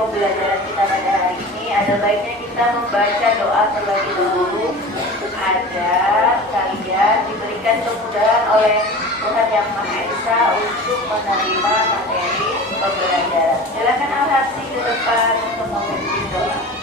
pembelajaran kita pada hari ini, ada baiknya kita membaca doa terlebih dahulu agar kalian diberikan kemudahan oleh Tuhan Yang Maha Esa untuk menerima materi pembelajaran. Silakan Al-Hafsi ke depan untuk memimpin doa.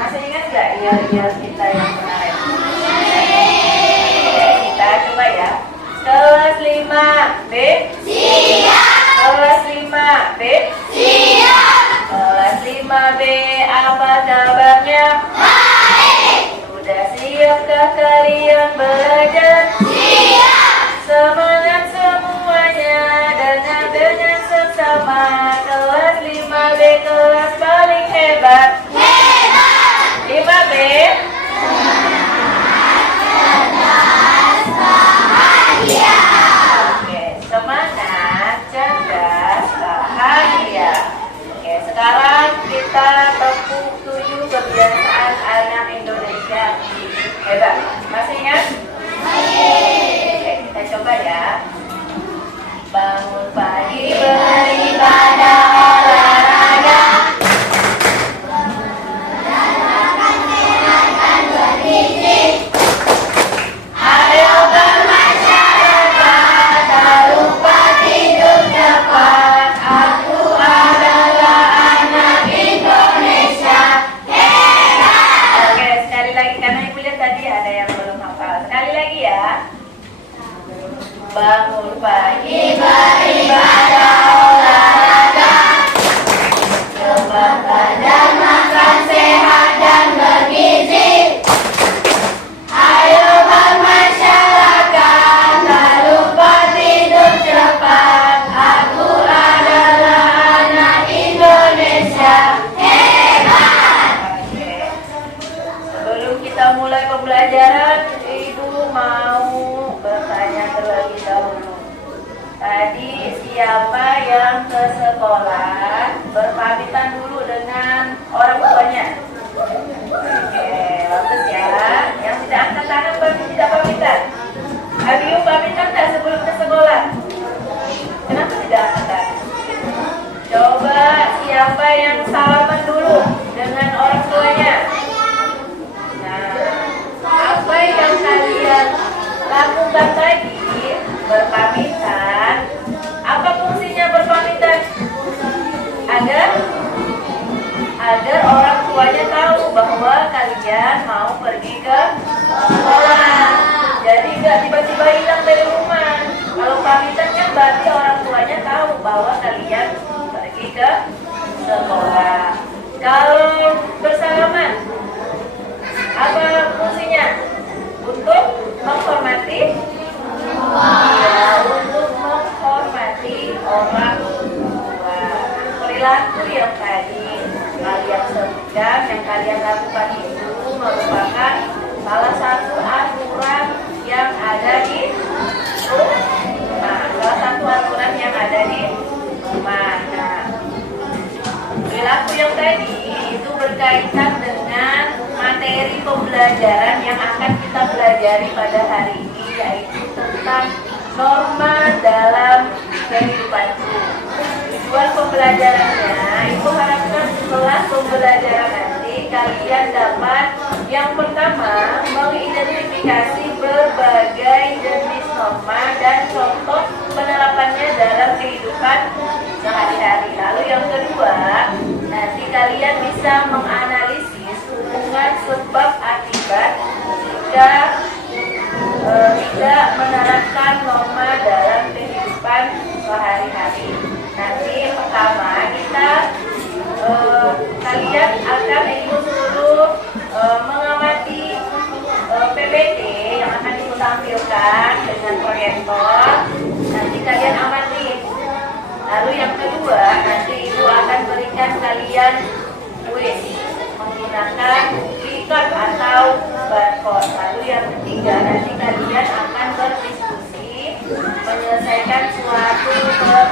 Masih ingat nggak yel-yel kita yang kemarin? Kita coba ya. Kelas 5 B. Siap. Kelas 5 B. Siap. Kelas 5 B, apa kabarnya? Baik. Sudah siapkah kalian belajar? Siap. Semangat semuanya, dengar dengan seksama. Kelas 5B kelas paling hebat. 5B cerdas bahagia. Oke, semangat, cerdas, bahagia. Oke, sekarang kita tepuk 7 kebiasaan anak Indonesia hebat. Masih ingat? Oke, kita coba ya. Bangun pagi beribadah olahraga. Ayo bermasyarakat, tak lupa tidur cepat. Aku adalah anak Indonesia hebat. Oke, sekali lagi karena ibu lihat tadi ada yang belum hafal. Sekali lagi ya. Bangun pagi beribadah olahraga. Coba badan makan sehat dan bergizi. Ayo bermasyarakat, tak lupa tidur cepat. Aku adalah anak Indonesia hebat. Oke. Sebelum kita mulai pembelajaran, Ibu mau bertanya terlebih dahulu. Tadi siapa yang ke sekolah berpamitan dulu dengan orang tuanya? Oke, bagus ya. Yang tidak angkat tangan berarti tidak pamitan. Abiu pamitan tak sebelum ke sekolah? Kenapa tidak angkat tangan? Coba siapa yang salaman dulu dengan orang tuanya? Nah, apa yang kalian lakukan tadi berpamitan? Apa fungsinya berpamitan? Agar orang tuanya tahu bahwa kalian mau pergi ke sekolah. Jadi nggak tiba-tiba hilang dari rumah. Kalau pamitan kan berarti orang tuanya tahu bahwa kalian pergi ke sekolah. Kalau bersalaman, apa fungsinya? Untuk menghormati? Ya, untuk menghormati orang tua. Perilaku yang tadi kalian sebutkan, yang kalian lakukan itu merupakan salah satu aturan yang ada di rumah. Salah satu aturan yang ada di rumah. Nah, perilaku yang tadi itu berkaitan dengan materi pembelajaran yang akan kita pelajari pada hari ini, yaitu tentang norma dalam kehidupanku. Tujuan pembelajarannya, Ibu harapkan setelah pembelajaran nanti kalian dapat yang pertama mengidentifikasi berbagai jenis norma dan contoh penerapannya dalam kehidupan sehari-hari. Lalu yang kedua, nanti kalian bisa menganalisis hubungan sebab akibat jika tidak menerapkan norma dalam kehidupan sehari-hari. Nanti pertama tampilkan dengan proyektor. Nanti kalian amati. Lalu yang kedua, nanti ibu akan berikan kalian kuis menggunakan pick-up atau barcode. Lalu yang ketiga, nanti kalian akan berdiskusi menyelesaikan suatu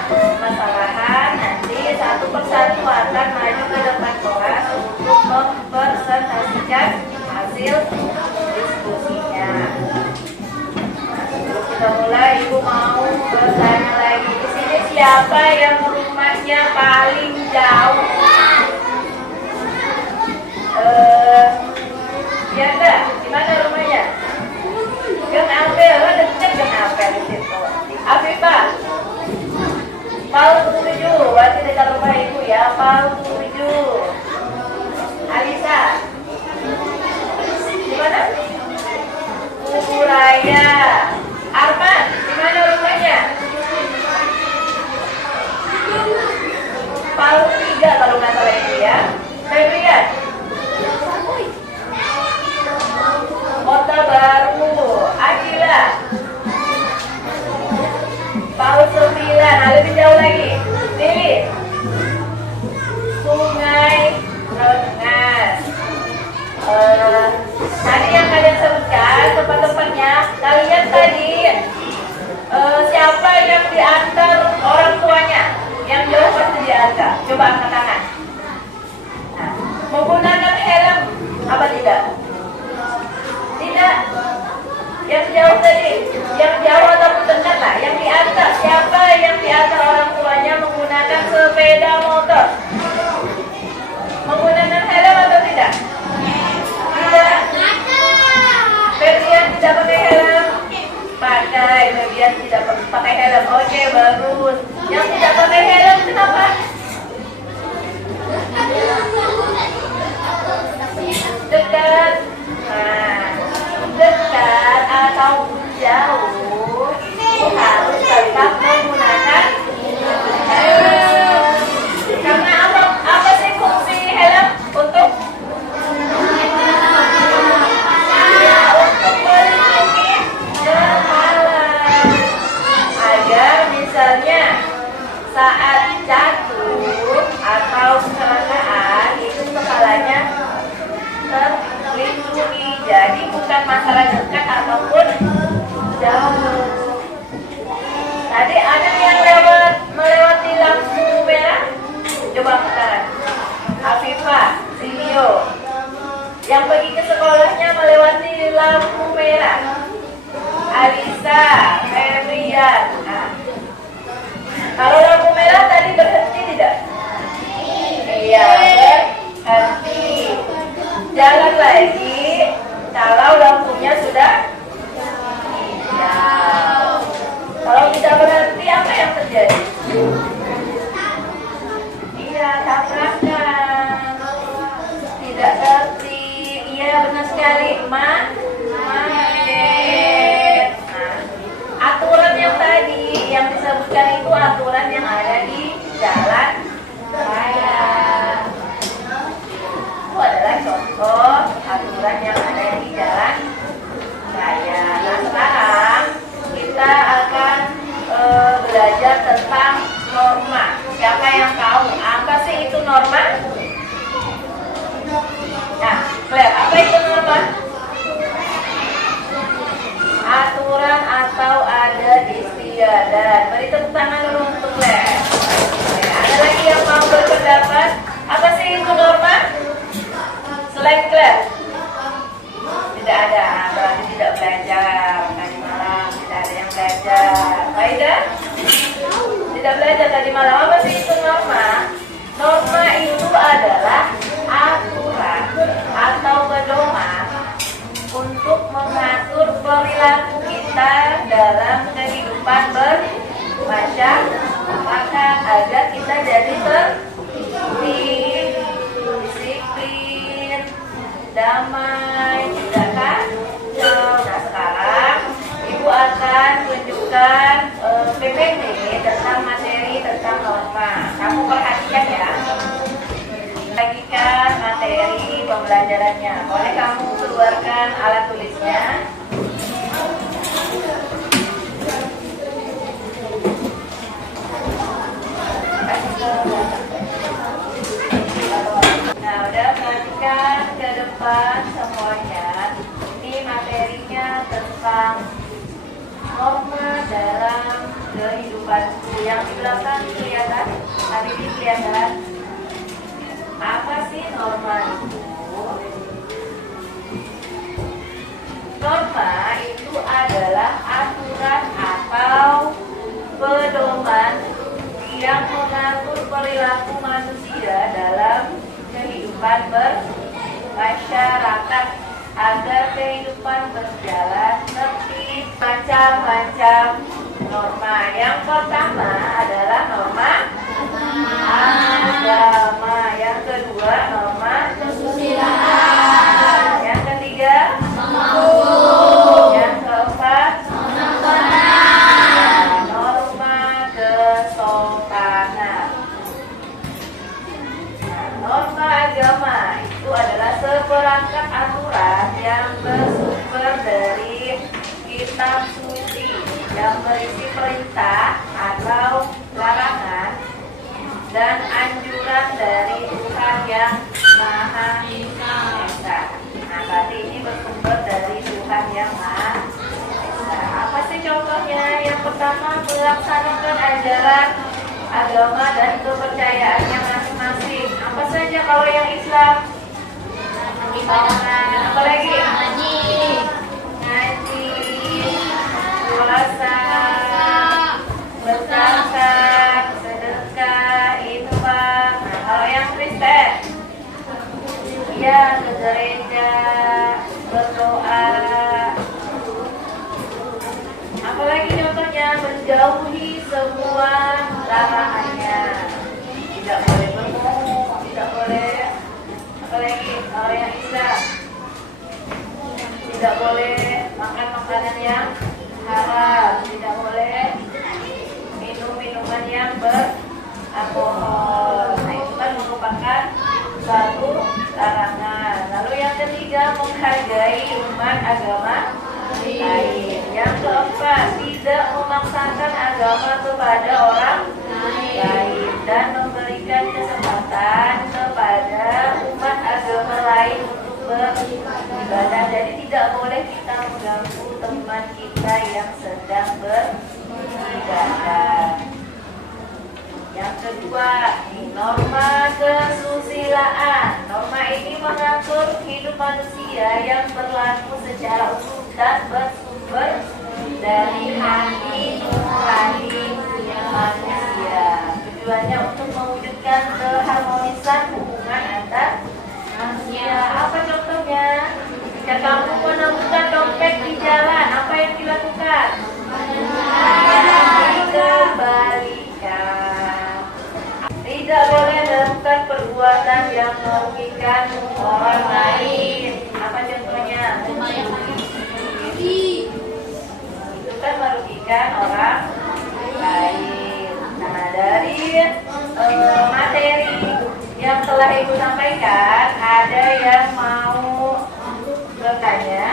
permasalahan. Nanti satu persatu akan maju ke depan kelas untuk mempresentasikan hasil diskusinya. Nah, sebelum kita mulai, ibu mau bertanya lagi. Di sini siapa yang rumahnya paling jauh? Ya enggak? Di mana rumahnya? Gang Apel, dekat Gang Apel di situ. Afifah, Paul 7, berarti dekat rumah ibu ya. Paul 7. Alisa, di mana? Raya. Arman, di mana rumahnya? Paul 3 kalau nggak salah itu ya. Febrian, Kota Baru. Akila, Paul 9. Nah, lebih jauh lagi. Lili, Sungai Rengas. Tadi yang kalian sebutkan tempat-tempatnya, kalian tadi siapa yang diantar orang tuanya? Yang jauh pasti diantar. Coba angkat tangan. Nah, menggunakan helm apa tidak? Tidak. Yang jauh tadi, yang jauh ataupun dekat lah, yang diantar siapa yang diantar orang tuanya menggunakan sepeda motor? Menggunakan helm atau tidak? Tidak. Febrian tidak pakai helm? Pakai. Febrian tidak pakai helm. Oke, bagus. Yang tidak pakai helm kenapa? Dekat. Nah, dekat ataupun jauh itu harus tetap menggunakan helm. Karena apa sih fungsi helm? Untuk melindungi kepala agar misalnya saat jatuh atau kecelakaan itu kepalanya terlindungi. Jadi bukan masalah dekat ataupun jauh. Tadi ada yang melewati lampu merah? Coba angkat. Afifah, Silio, yang pergi ke sekolahnya melewati lampu merah. Alisa, Febrian. Nah, kalau lampu merah tadi berhenti tidak? Iya, berhenti. Jalan lagi kalau lampunya sudah hijau. Kalau tidak berhenti, apa yang terjadi? Iya, tabrakan. Tidak tertib. Iya, benar sekali. Macet. Nah, aturan yang tadi yang disebutkan itu aturan yang ada di jalan raya. Itu adalah contoh aturan yang ada di jalan raya. Nah, sekarang kita akan belajar tentang norma. Siapa yang tahu apa sih itu norma? Nah, Claire, apa itu norma? Aturan atau adat istiadat. Beri tepuk tangan dulu untuk Claire. Ada lagi yang mau berpendapat? Apa sih itu norma? Selain Claire? Tidak ada, berarti tidak belajar. Tadi malam tidak ada yang belajar. Faida? Tidak belajar tadi malam. Apa sih itu norma? Norma itu adalah aturan atau pedoman untuk mengatur perilaku kita dalam kehidupan bermasyarakat agar kita jadi tertib, disiplin, damai, tidak kacau. Nah, sekarang Ibu akan tunjukkan PPT tentang materi tentang norma. Kamu perhatikan ya. Bagikan materi pembelajarannya. Boleh kamu keluarkan alat tulisnya. kehidupanku. Yang di belakang kelihatan, tapi ini kelihatan. Apa sih norma itu? Norma itu adalah aturan atau pedoman yang mengatur perilaku manusia dalam kehidupan bermasyarakat agar kehidupan berjalan tertib. Macam-macam norma. Yang pertama adalah norma agama. Yang kedua norma kesusilaan. Yang ketiga yang keempat norma kesopanan. Norma agama itu adalah seperangkat aturan yang bersumber dari kitab suci yang berisi perintah atau larangan dan anjuran dari Tuhan yang Maha Esa. Nah, berarti ini bersumber dari Tuhan yang Maha Esa. Apa sih contohnya? Yang pertama, melaksanakan ajaran agama dan kepercayaannya masing-masing. Apa saja kalau yang Islam? Apa lagi? Ngaji, puasa, berzakat, sedekah, infak. Nah, kalau yang Kristen, ya ke gereja, berdoa. Apalagi contohnya, menjauhi semua larangannya. Tidak boleh berbohong, tidak boleh. Apalagi kalau yang Islam, tidak boleh makan makanan yang haram, tidak boleh minum minuman yang beralkohol. Nah, itu kan merupakan suatu larangan. Lalu yang ketiga, menghargai umat agama lain. Yang keempat, tidak memaksakan agama kepada orang lain dan memberikan kesempatan kepada umat agama lain untuk beribadah. Jadi tidak boleh kita mengganggu teman kita yang sedang beribadah. Yang kedua, norma kesusilaan. Norma ini mengatur hidup manusia yang berlaku secara utuh dan bersumber dari hati nurani manusia. Tujuannya untuk mewujudkan keharmonisan hubungan antar manusia. Apa contohnya? Jika kamu menemukan dompet di jalan, apa yang dilakukan? Dikembalikan. Tidak boleh melakukan perbuatan yang merugikan orang lain. Apa contohnya? Itu kan merugikan orang lain. Nah, dari materi yang telah Ibu sampaikan, ada yang mau bertanya?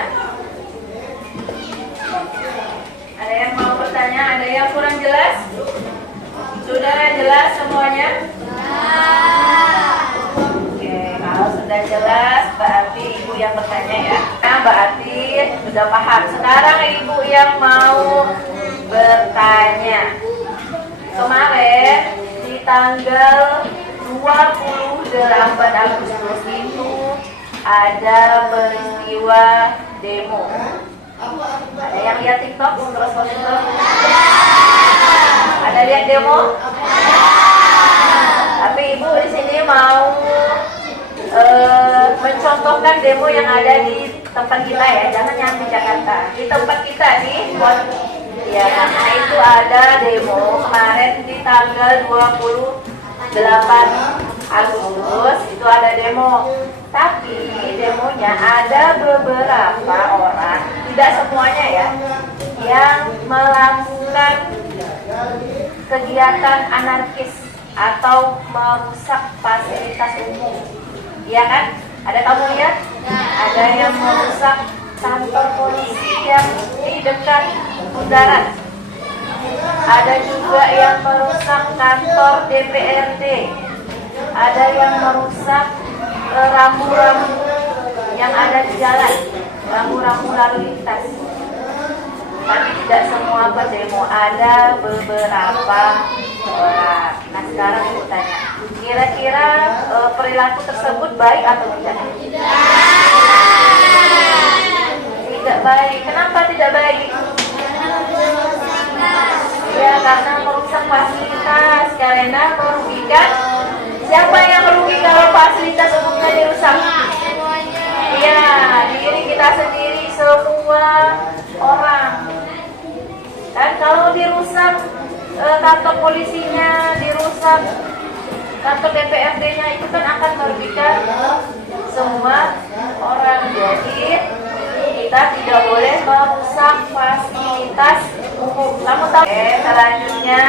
Ada yang mau bertanya? Ada yang kurang jelas? Saudara jelas semuanya? Oke, kalau sudah jelas berarti Ibu yang bertanya ya. Nah, berarti sudah paham. Sekarang Ibu yang mau bertanya. Kemarin di tanggal 28 Agustus itu ada peristiwa demo. Ada yang lihat TikTok terus TikTok? Ada lihat demo? Tapi Ibu di sini mau mencontohkan demo yang ada di tempat kita ya, jangan yang di Jakarta. Di tempat kita nih, ya, nah itu ada demo kemarin di tanggal 28 Agustus itu ada demo. Tapi demonya ada beberapa orang, tidak semuanya ya, yang melakukan kegiatan anarkis atau merusak fasilitas umum. Iya kan? Ada kamu lihat? Ada yang merusak kantor polisi yang di dekat bundaran. Ada juga yang merusak kantor DPRD. Ada yang merusak rambu-rambu yang ada di jalan, rambu-rambu lalu lintas. Tapi tidak semua pendemo, ada beberapa orang. Nah sekarang ibu tanya, kira-kira perilaku tersebut baik atau tidak? Tidak baik. Kenapa tidak baik? Ya karena merusak fasilitas, karena merugikan. Siapa yang merugi kalau fasilitas umumnya dirusak? Iya, diri kita sendiri, semua orang. Dan kalau dirusak kantor polisinya, dirusak kantor DPRD-nya, itu kan akan merugikan semua orang. Jadi kita tidak boleh merusak fasilitas umum. Kamu tahu? Selanjutnya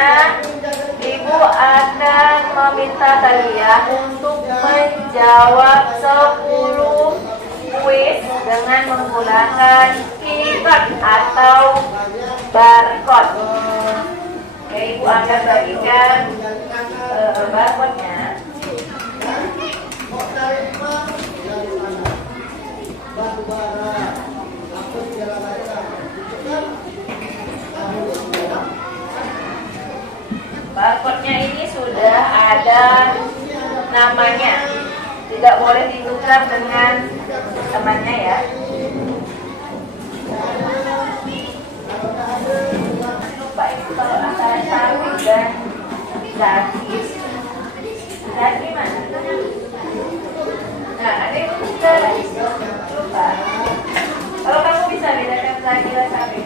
Ibu akan meminta kalian untuk menjawab 10 kuis dengan menggunakan QR atau barcode. Oke, Ibu akan bagikan barcode-nya. Barcode-nya ini sudah ada namanya, tidak boleh ditukar dengan temannya ya. Lupa itu kalau antara sapi dan daging. Daging mana? Nah, ada yang tukar. Lupa. Kalau kamu bisa bedakan daging dan sapi.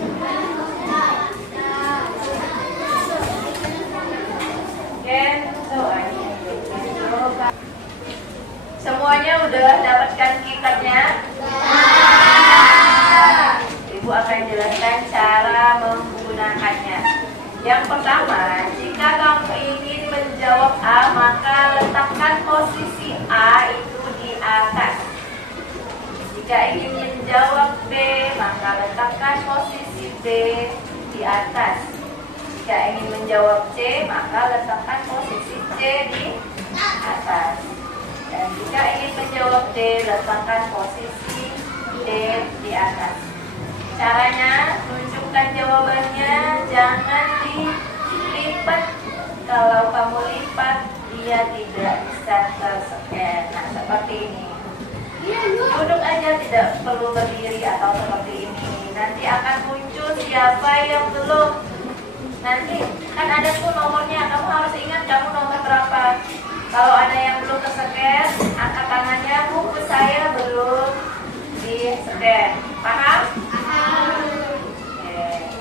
Semuanya udah dapatkan kitanya? Ibu akan jelaskan cara menggunakannya. Yang pertama, jika kamu ingin menjawab A, maka letakkan posisi A itu di atas. Jika ingin menjawab B, maka letakkan posisi B di atas. Jika ingin menjawab C, maka letakkan posisi C di atas. Dan jika ingin menjawab D, letakkan posisi D di atas. Caranya, tunjukkan jawabannya, jangan dilipat. Kalau kamu lipat, dia tidak bisa terscan. Nah, seperti ini. Duduk aja, tidak perlu berdiri atau seperti ini. Nanti akan muncul siapa yang belum. Nanti kan ada tuh nomornya, kamu harus ingat kamu nomor berapa. Kalau ada yang belum terscan, angkat tangannya, Bu, saya belum di-scan. Paham? Paham. Oke.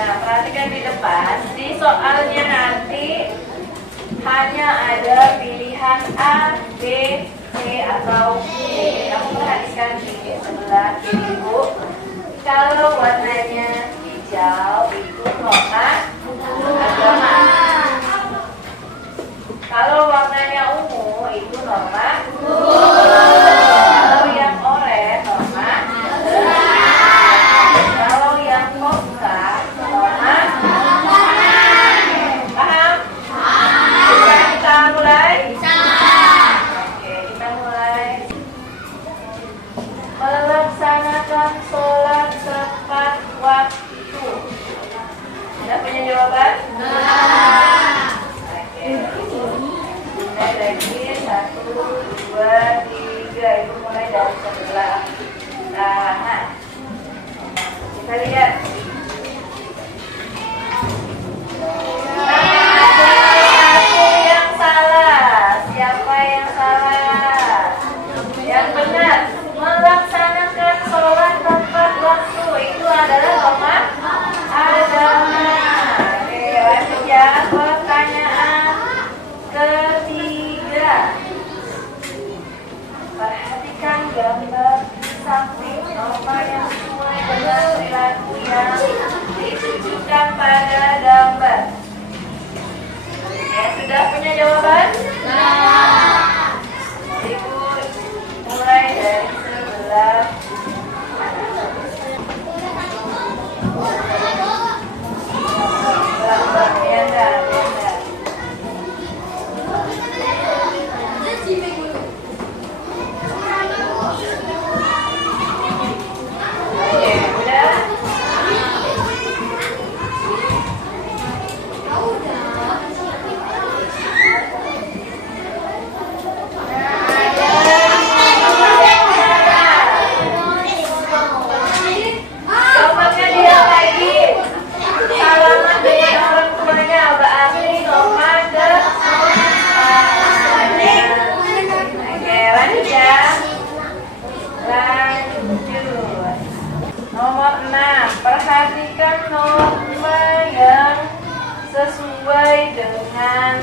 Perhatikan di depan, di soalnya nanti hanya ada pilihan A, B, C, atau D. Kamu perhatikan di sebelah kiri, Bu. Kalau warnanya hijau itu norma agama. Kalau warnanya ungu itu norma. Kalau yang oranye norma. Kalau yang mocha norma. Paham? Bisa kita mulai? Oke, kita mulai. Melaksanakan sholat tepat waktu. Sudah punya jawaban? Oke. Mulai lagi, 1, 2, 3. yang ditujukan pada gambar. Ya, sudah punya jawaban? Ibu mulai dari sebelah Bianda. Oke, udah? Nomornya dia lagi. Salaman dengan orang tuanya berarti nomor ke. Oke, lanjut ya. Lanjut. Nomor 6. Perhatikan nomor yang sesuai dengan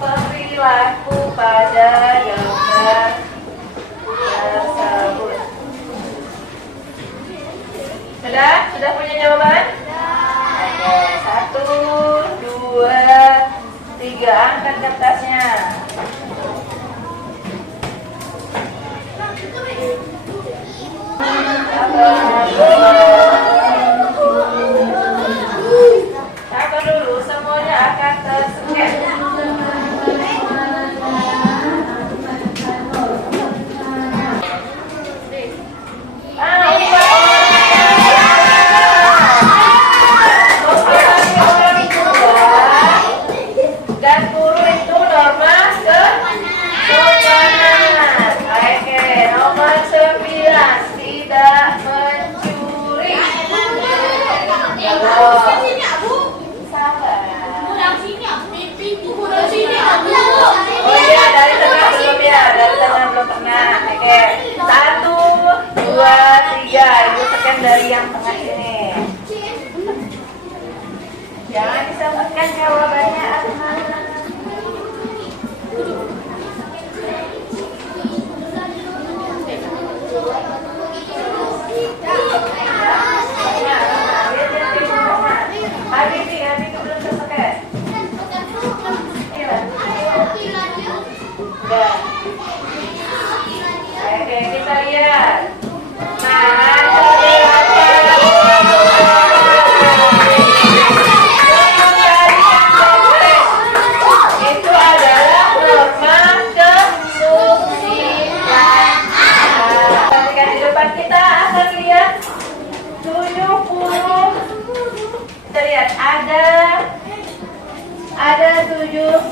perilaku pada gambar tersebut. Sudah punya jawaban? Oke, 1, 2, 3, angkat kertasnya. Sabar dulu, semuanya akan tersket. Dan turun itu norma ke kanan. Oke, nomor 9, tidak mencuri. Oh iya, dari tengah belum ya, dari tengah belum pernah. Oke, 1, 2, 3. Ibu tekan dari yang tengah ini. Jangan disebutkan jawabannya. Habis belum tersekat. Udah. Oke, kita lihat. Nah, itu adalah norma kesusilaan. Ketika di depan kita akan lihat 70. Kita lihat ada 75%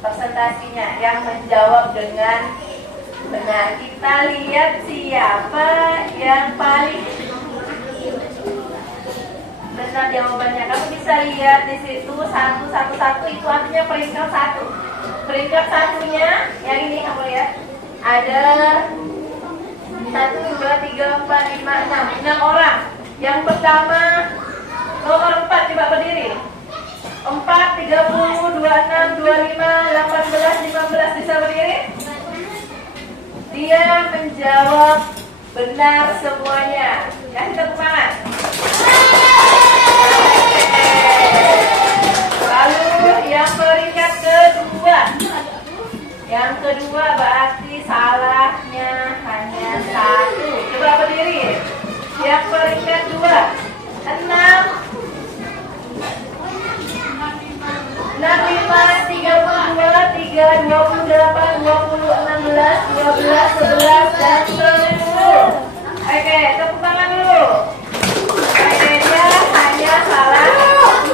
persentasinya yang menjawab dengan benar. Kita lihat siapa yang paling benar jawabannya. Kamu bisa lihat di situ 1 itu artinya peringkat 1. Peringkat satunya yang ini kamu lihat ada 1, 2, 3, 4, 5, 6 orang. Yang pertama nomor 4, coba berdiri. 4, 30, 26, 25, 18, 15. Bisa berdiri? Dia menjawab benar semuanya. Kasih tepuk tangan. Lalu yang peringkat kedua. Yang kedua berarti salahnya hanya 1. Coba berdiri. Yang peringkat 2, 6, 5, 32, 3, 28, 20, 16, 12, 11, dan 10. Oke, tepuk tangan dulu. Oke, dia hanya salah 1.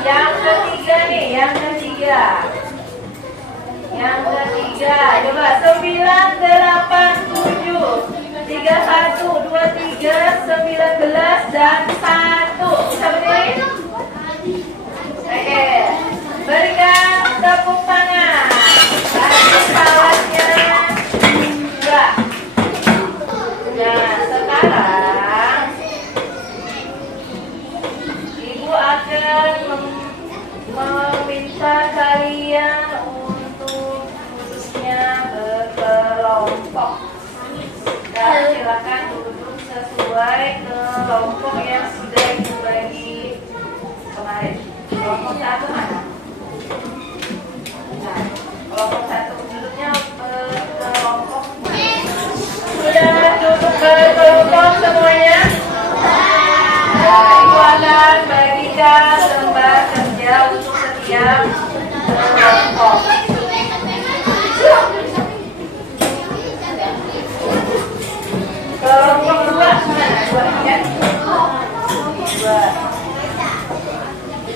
Yang ketiga nih, yang ketiga. Coba 9, 8, 7, 3, 1, 2, 3, 19, dan 1. Bisa berdiri? Oke, berikan tepuk tangan. Tadi salahnya 2. Nah, sekarang Ibu akan meminta kalian untuk khususnya berkelompok. silakan duduk sesuai kelompok yang sudah dibagi kemarin. Kelompok 1 mana? Nah, kelompok 1 duduknya kelompok. Sudah duduk kelompok semuanya? Nah, Ibu akan bagikan lembar kerja untuk setiap kelompok. Kelompok 2 mana? 2 ya? 2.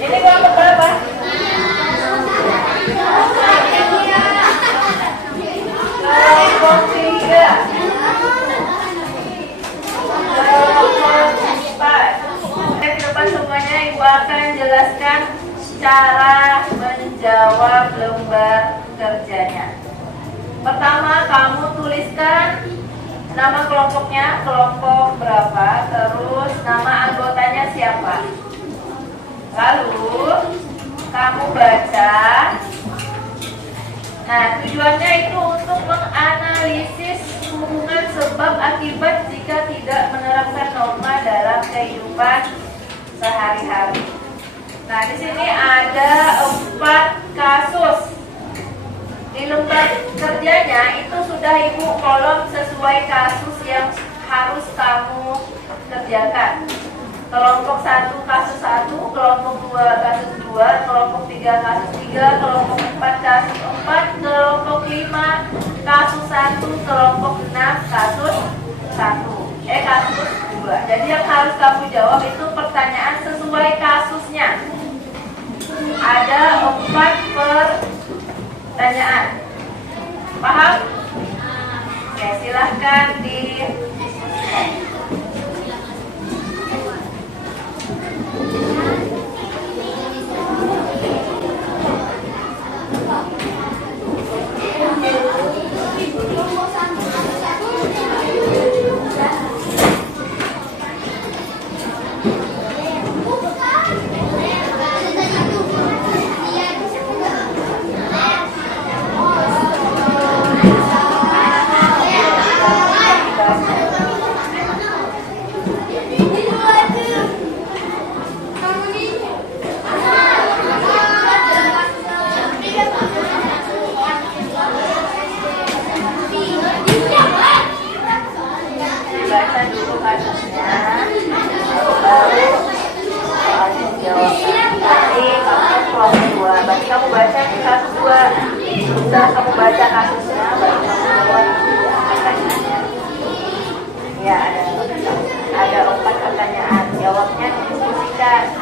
Ini kelompok berapa? Kelompok 3. Kelompok 4. Ke depan semuanya Ibu akan jelaskan cara menjawab lembar kerjanya. Pertama, kamu tuliskan nama kelompoknya, kelompok berapa, terus nama anggotanya siapa. Lalu kamu baca. Nah, tujuannya itu untuk menganalisis hubungan sebab akibat jika tidak menerapkan norma dalam kehidupan sehari-hari. Nah, di sini ada 4 kasus. Di lembar kerjanya itu sudah Ibu kolom sesuai kasus yang harus kamu kerjakan. Kelompok 1 kasus 1, kelompok 2 kasus 2, kelompok 3 kasus 3, kelompok 4 kasus 4, kelompok 5 kasus 1, kelompok 6 kasus 1. Kasus 2. Jadi yang harus kamu jawab itu pertanyaan sesuai kasusnya. Ada 4 pertanyaan. Paham? Oke, silahkan didiskusikan. Baca dulu kasusnya, baru soalnya jawab. Nanti kamu kelompok 2, berarti kamu baca di kasus 2. Setelah kamu baca kasusnya, baru kamu jawab pertanyaannya. Ya, ada 4 pertanyaan. Jawabnya didiskusikan.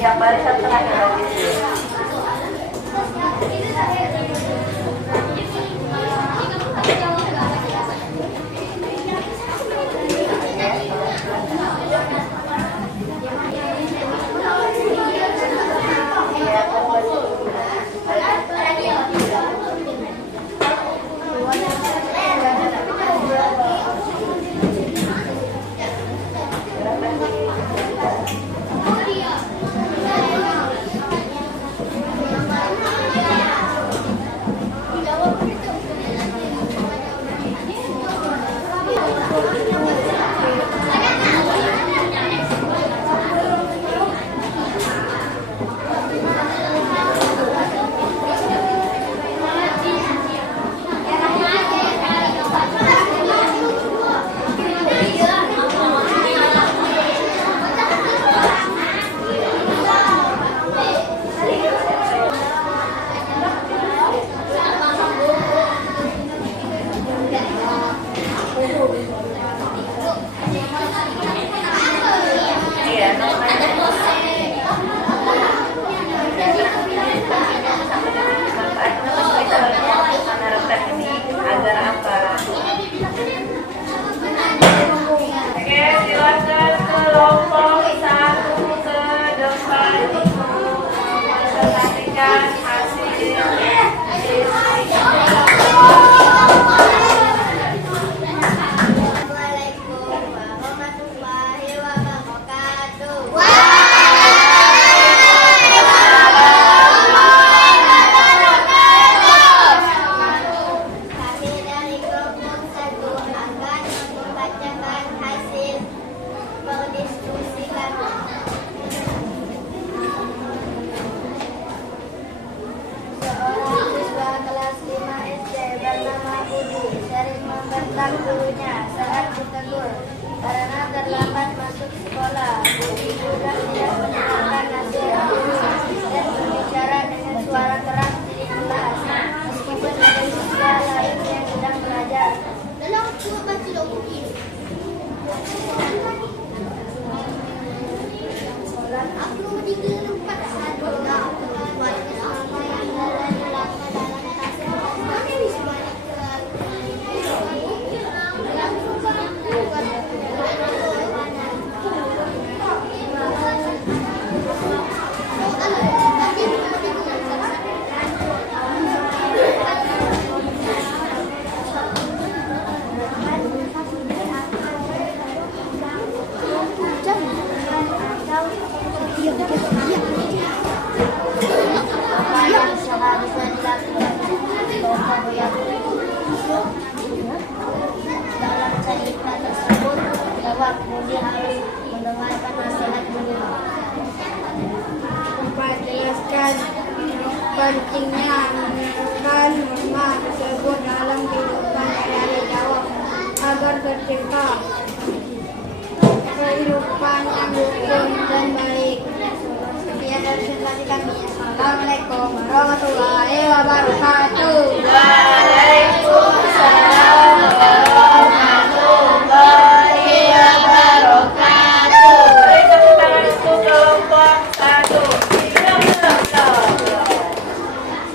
Yang barisan terakhir lagi. menolak gurunya saat ditegur karena terlambat masuk sekolah. Budi juga tidak mendengarkan nasihat guru dan berbicara dengan suara keras di kelas, meskipun ada siswa lain yang sedang belajar. Dalam cerita tersebut, jawab Budi harus mendengarkan nasihat guru. Dapat jelaskan pentingnya menirukan norma tersebut dalam kehidupan sehari-hari agar tercipta kehidupan yang rukun dan baik. Sekian dari presentasi kami. Assalamualaikum warahmatullahi wabarakatuh. Waalaikumsalam warahmatullahi wabarakatuh. Beri tepuk tangan untuk kelompok 1.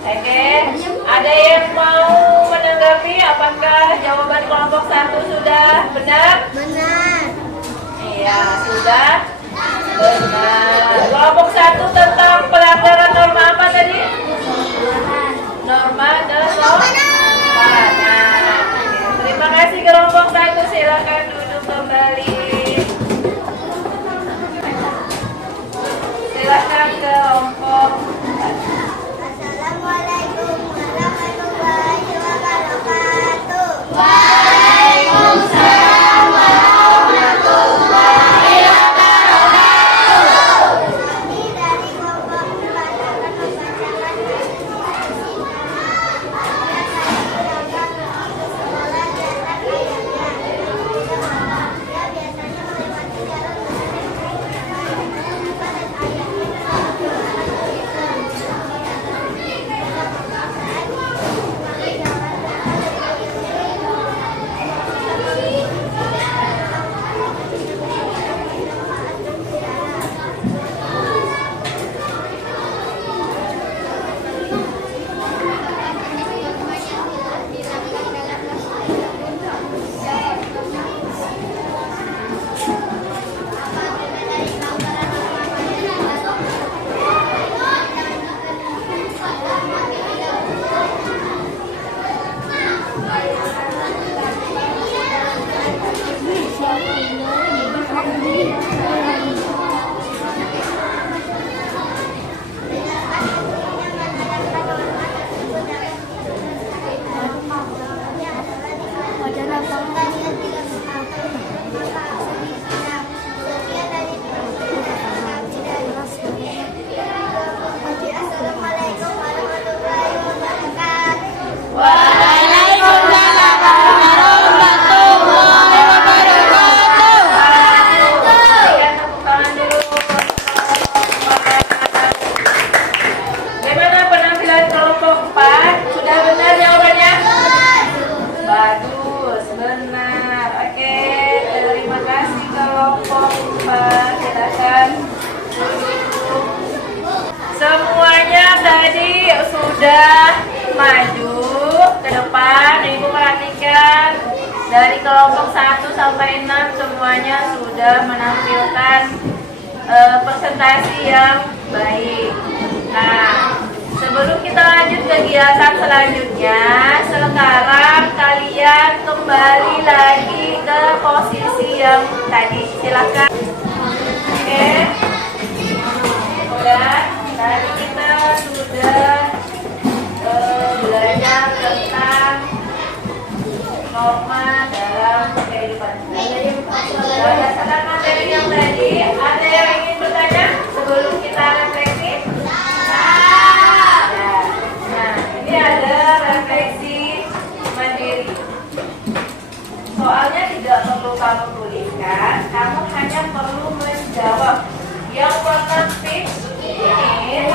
Oke, ada yang mau menanggapi apakah jawaban kelompok 1 sudah benar? Benar. Iya, sudah benar. Kelompok 1 tentang pelanggaran norma apa tadi? Norma dan sopanan. Terima kasih kelompok 1, silakan duduk kembali. Silakan kelompok. Assalamualaikum warahmatullahi wabarakatuh. Waalaikumsalam warahmatullahi wabarakatuh. Kami dari kelompok 4 akan membacakan sekolah jalan ayahnya. Dia biasanya melewati jalan Assalamualaikum warahmatullahi wabarakatuh. Waalaikumsalam warahmatullahi wabarakatuh. Berikan tepuk tangan dulu. Bagaimana penampilan kelompok 4? Sudah benar jawabannya? Bagus, benar. Oke, terima kasih kelompok 4. Silakan. Semuanya tadi sudah maju ke depan. Ibu perhatikan dari kelompok 1 sampai 6 semuanya sudah menampilkan presentasi yang baik. Nah, sebelum kita lanjut kegiatan selanjutnya, sekarang kalian kembali lagi ke posisi yang tadi. Silakan. Oke. Udah, tadi kita sudah belajar tentang norma dalam kehidupan. Berdasarkan materi yang tadi, ada yang ingin bertanya sebelum kita refleksi? Nah, ini ada refleksi mandiri. semuanya perlu menjawab. Yang warna pink ini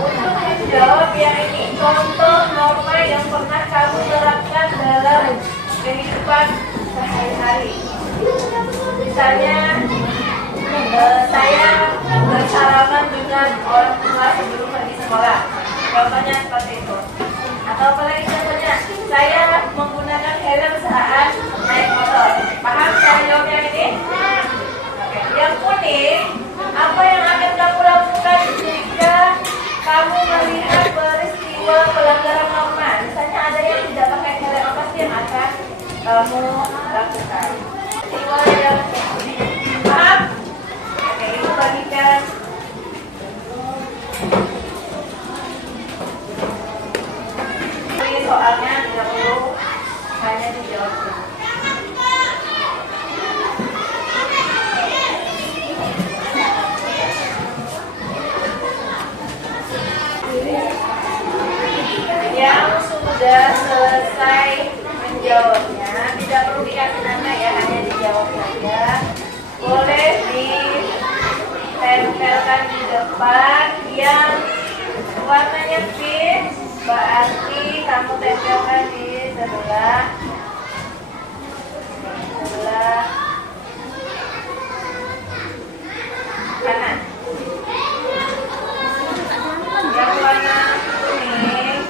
untuk menjawab yang ini, contoh norma yang pernah kamu terapkan dalam kehidupan sehari-hari. Misalnya, saya bersalaman dengan orang tua sebelum pergi sekolah. Contohnya seperti itu. Atau apalagi contohnya, saya menggunakan helm saat naik motor. Paham cara jawab yang ini? Oke. Yang kuning, apa yang akan kamu lakukan jika kamu melihat peristiwa pelanggaran norma? Misalnya ada yang tidak pakai helm, apa sih yang akan kamu lakukan? Peristiwa yang paham? Oke, itu bagikan. Ini soalnya tidak perlu hanya dijawab. Yang sudah selesai menjawabnya tidak perlu dikasih nama ya, hanya dijawab saja. Boleh ditempelkan di depan yang warnanya pink, berarti kamu tempelkan di sebelah kanan. Yang warna kuning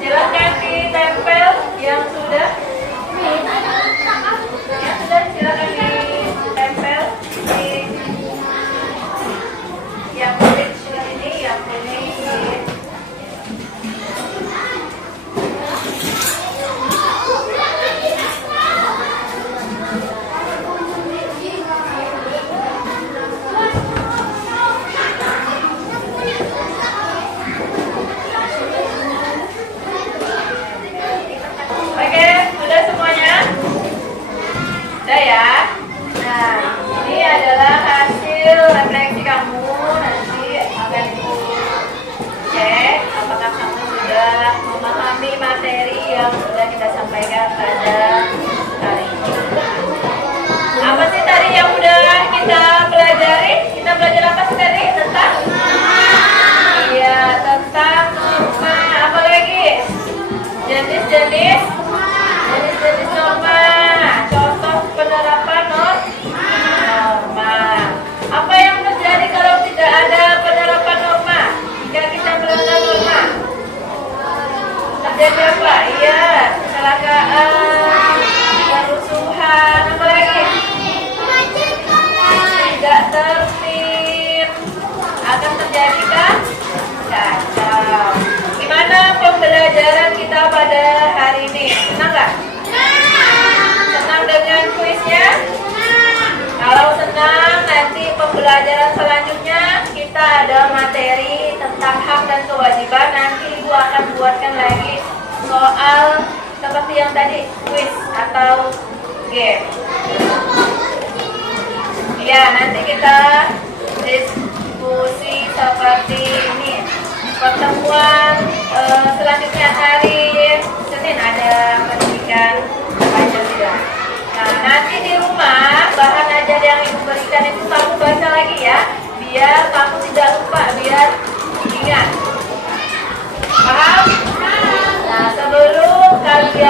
silakan ditempel. Yang sudah silakan ditempel di yang kuning ini, yang kuning ini. Oke, sudah semuanya? Sudah ya? Nah, ini adalah hasil refleksi kamu. Nanti akan dicek apakah kamu sudah memahami materi yang sudah kita sampaikan pada hari ini. Apa sih tadi yang udah kita pelajari? Kita belajar apa sih tadi? Tentang? Iya, tentang norma. Apa lagi? Jenis-jenis norma, contoh penerapan norma. Apa yang terjadi kalau tidak ada penerapan norma? Jika kita melanggar norma, terjadi apa? Iya, kecelakaan, kerusuhan, apa lagi? Tidak tertib, akan terjadi kan? Kacau. Gimana pembelajaran kita pada hari ini? Senang nggak? Senang dengan kuisnya? Kalau senang, nanti pembelajaran selanjutnya kita ada materi tentang hak dan kewajiban. Nanti Ibu akan buatkan lagi soal seperti yang tadi, kuis atau game. Ya, nanti kita diskusi seperti ini. Pertemuan selanjutnya hari Senin ada pendidikan Pancasila. Nah, nanti di rumah bahan ajar yang Ibu berikan itu kamu baca lagi ya, biar kamu tidak lupa, biar ingat. Paham? Nah, sebelum kalian